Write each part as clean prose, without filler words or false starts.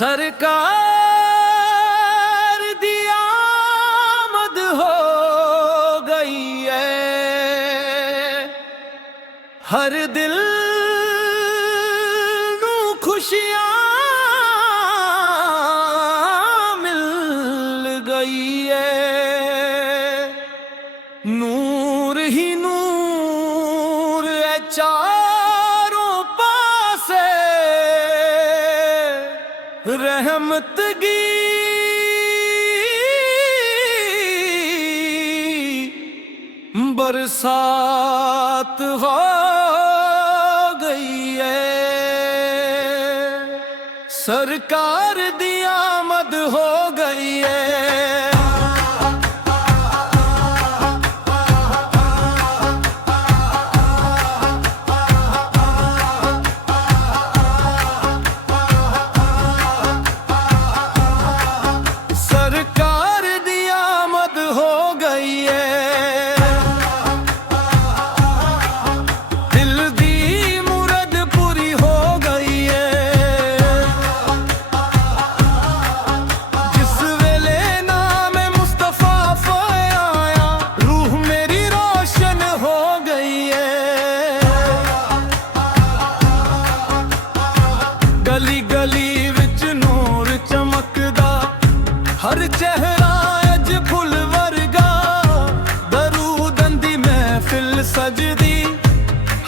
سرکار دی آمد ہو گئی ہے، ہر دل نو خوشیاں مل گئی ہے، نور ہی نور ہے چاروں پاسے، رحمت کی برسات ہو گئی ہے، سرکار دی آمد ہو گئی ہے۔ سرکار دی آمد ہو گئی ہے، دل دی مراد پوری ہو گئی ہے، جس ویلے نام مصطفیٰ آیا روح میری روشن ہو گئی ہے، گلی گلی وچ نور چمکدا، ہر چہرہ اج پھل ورگا، درودن دی محفل سجدی،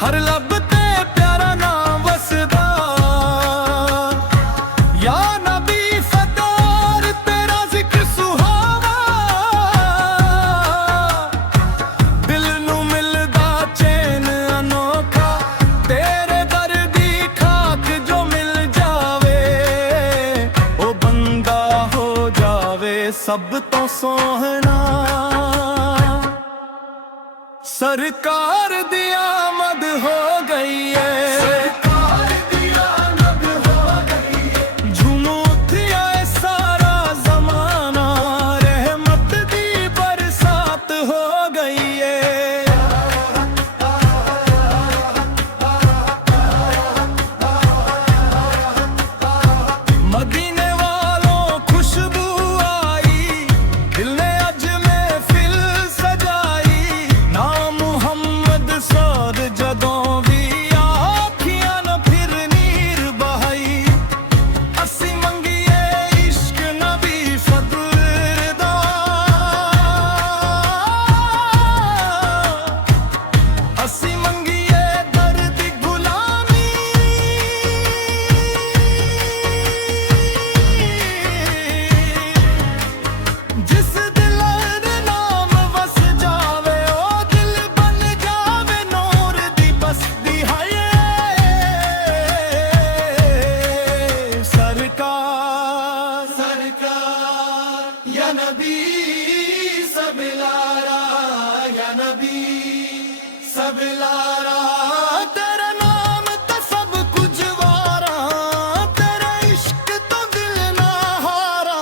ہر لب تے پیارا نام وسدا، یا نبی فتار تیرا ذکر سہاوا، دل نو ملدا چین انوکھا، تیرے در دی کھاک جو مل جاوے، او بندہ ہو جاوے سب تو سوہنا، سرکار دی آمد ہو گئی ہے، جھومو اٹھیا اے سارا زمانہ، رحمت دی برسات ہو گئی ہے، مدینے والوں خوشبو آئی، دل نے اج محفل سجائی، نام محمد ساد جدوں بھی آکھیاں نہ پھر نیر بہائی، اسی منگیے عشق نبی فضل رضا، اسی منگیے درد غلامی، جس دل دے نام وس جاوے او دل بن جاوے نور دی بستی ہے، سرکار سرکار یا نبی سب لارا، یا نبی سب لارا، تیرا نام تے سب کچھ وارا، تیرا عشق تو دل نہ ہارا،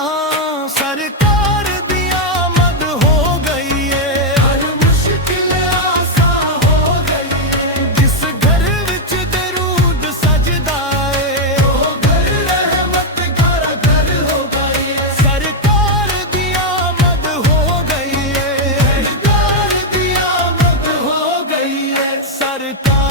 سرکار دی آمد ہو گئی ہے، ہر مشکل آسان ہو گئی ہے، جس گھر وچ درود سجدا ہے او گھر رحمت گھر گھر ہو گئی ہے، سرکار دی آمد ہو گئی ہے، سرکار دی آمد ہو گئی ہے، سرکار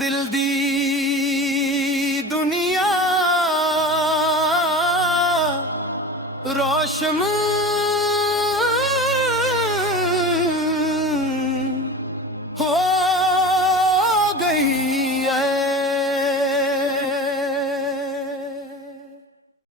دل دی دنیا روشن